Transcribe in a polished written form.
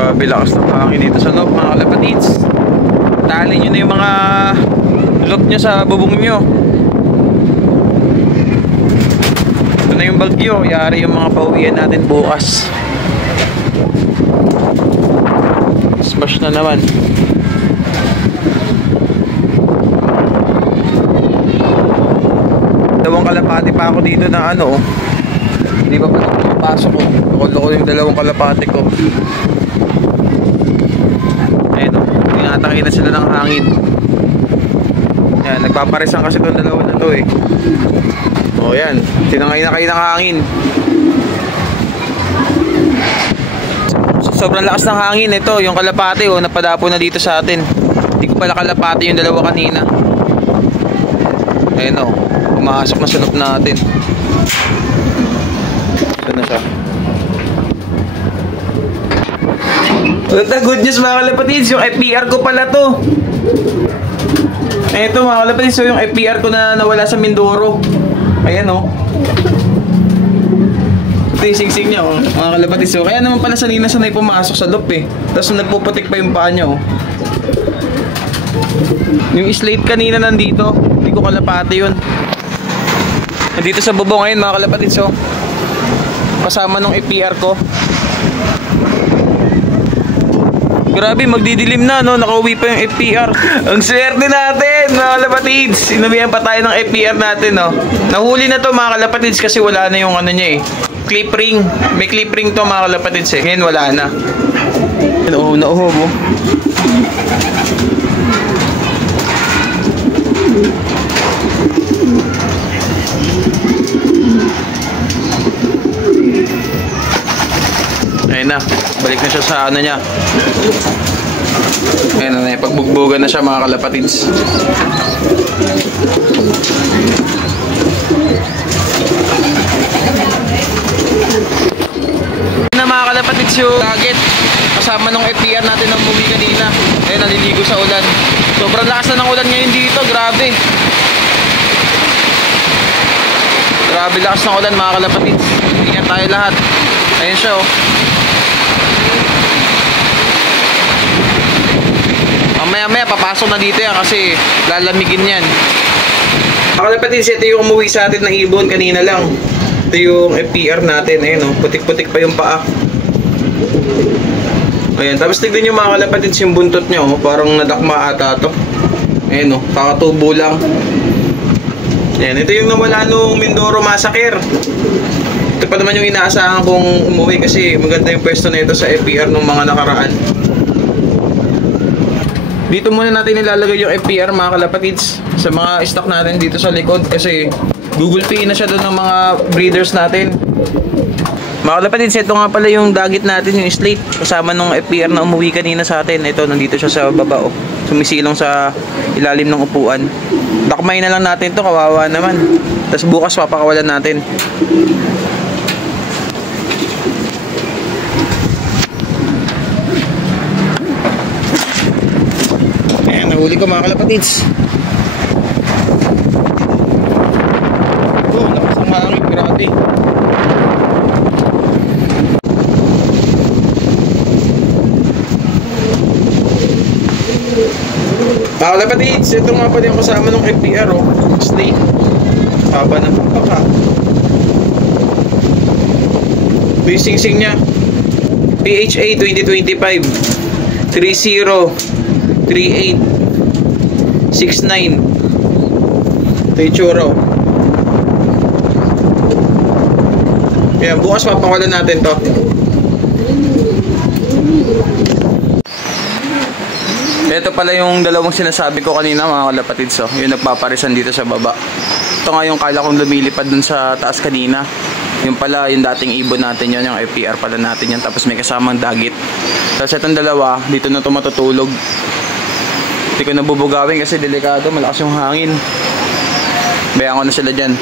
Grabe lakas ng hangin dito sa loob mga kalapatids. Tali nyo na yung mga loop nyo sa bubong nyo. Ito na yung bagyo. Yari yung mga pauwian natin bukas. Smash na naman. Dalawang kalapati pa ako dito na ano. Hindi pa pala pumapasok ko. Loko-loko yung dalawang kalapati ko. Ayun o. Tinatangin na sila ng hangin. Yan. Nagpaparisan kasi itong dalawa na to eh. O yan. Tinangay na kayo ng hangin. Sobrang lakas ng hangin. Ito yung kalapati o. Napadapo na dito sa atin. Hindi ko pala kalapati yung dalawa kanina. Ayun o. Pumasok na sa loob natin. Ito na siya. The good news mga kalapatids, yung FPR ko pala to. Ito mga kalapatids, so yung FPR ko na nawala sa Mindoro. Ayan o. Ito yung singsing niya o, mga kalapatids. So, kaya naman pala sanay pumasok sa loop eh. Tapos nagpuputik pa yung paa niya o. Yung slate kanina nandito, hindi ko kalapati yun. Nandito sa bubong ngayon mga kalapatids o. Kasama nung FPR ko. Grabe, magdidilim na, no? Nakauwi pa yung FPR. Ang swerte natin, mga kalapatids. Inumihan pa tayo ng FPR natin, no? Nahuli na to, mga kalapatids, kasi wala na yung ano niya, eh. Clip ring. May clip ring to, mga kalapatids, eh. Ngayon, wala na. Nauhog, oh. Ayun na, balik na siya sa ano niya. Ayun na, pagbugbugan na siya mga kalapatids. Ayun na mga kalapatids yung target. Kasama nung FPR natin ng movie kanina. Ayun, naliligo sa ulan. Sobrang lakas na ng ulan ngayon dito, grabe. Grabe lakas ng ulan mga kalapatids. Ingat tayo lahat. Ayun siya oh. Mamaya papasok na dito yan kasi lalamigin yan. Mga kalapatids, ito yung umuwi sa atin na ibon kanina lang. Ito yung FPR natin. Ayun oh, putik-putik pa yung paa. Ayan, tapos tignan nyo mga kalapatids yung buntot nyo oh. Parang nadakma ata to. Ayun oh, kakatubo lang. Ayan, ito yung nawala nung Mindoro Massacre. Ito pa naman yung inaasahan kong umuwi kasi maganda yung pwesto na ito sa FPR nung mga nakaraan. Dito muna natin ilalagay yung FPR mga kalapatids sa mga stock natin dito sa likod kasi Google Pay na siya doon ng mga breeders natin. Mga kalapatids, ito nga pala yung dagit natin, yung slate kasama nung FPR na umuwi kanina sa atin. Ito, nandito siya sa baba oh. Sumisilong sa ilalim ng upuan. Dakmay na lang natin to, kawawa naman. Tapos bukas papakawalan natin. Huli ko mga kalapatids. Oh, lakas ang hangin, grabe. Mga kalapatids, ito nga pala yung kasama ng FPR oh. Slate. Haba ng pagpaka. Ito yung sing-sing nya. PHA 2025 3038 69. Ito yung churro. Yan, bukas papakawalan natin to. Ito pala yung dalawang sinasabi ko kanina mga kalapatids oh. Yung nagpaparisan dito sa baba. Ito nga yung kala kong lumilipad dun sa taas kanina. Yung pala yung dating ibon natin yun. Yung FPR pala natin yun. Tapos may kasamang dagit. Tapos itong dalawa dito na ito matutulog. Hindi ko nabubugawin kasi delikado, malakas yung hangin. Bayaan ko na sila dyan.